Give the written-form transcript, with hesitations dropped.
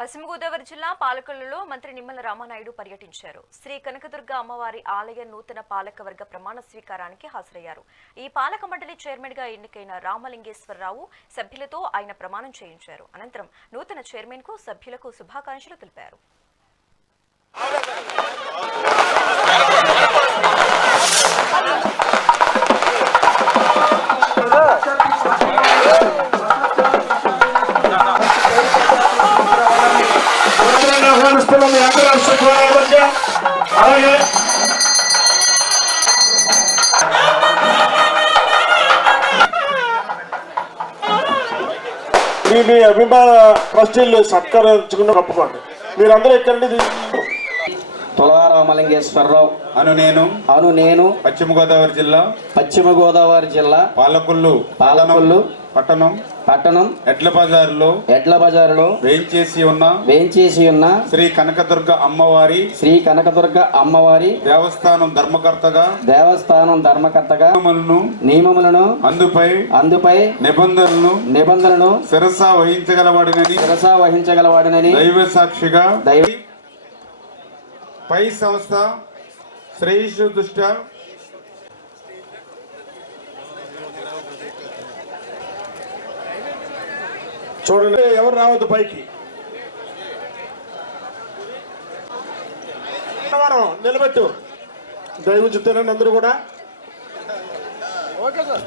పశ్చిమ గోదావరి జిల్లా పాలకొల్లులో మంత్రి నిమ్మల రామానాయుడు పర్యటించారు. శ్రీ కనకదుర్గ అమ్మవారి ఆలయ నూతన పాలకవర్గ ప్రమాణ స్వీకారానికి హాజరయ్యారు. ఈ పాలక మండలి చైర్మన్ గా ఎన్నికైన రామలింగేశ్వరరావు సభ్యులతో ఆయన ప్రమాణం చేయించారు. అనంతరం నూతన చైర్మన్ కు సభ్యులకు శుభాకాంక్షలు తెలిపారు. మీ అభిమాన ట్రస్టీలు సత్కరించుకున్న గొప్పకోండి. మీరందరూ ఎక్కడండి? తులా రామలింగేశ్వరరావు అను నేను పశ్చిమ గోదావరి జిల్లా పాలకొల్లు పట్టణం ఎడ్ల బజారులో వేయించేసి ఉన్న శ్రీ కనకదుర్గ అమ్మవారి దేవస్థానం ధర్మకర్తగా నియమములను అందుపై నిబంధనలను శిరసా వహించగలవాడినని దైవ సాక్షిగా పై సంస్థ శ్రేయస్సు దృష్ట్యా చూడండి, ఎవరు రావద్దు పైకి. నిలబెట్టు, దైవం చెప్తానండి అందరూ కూడా. Okay sir.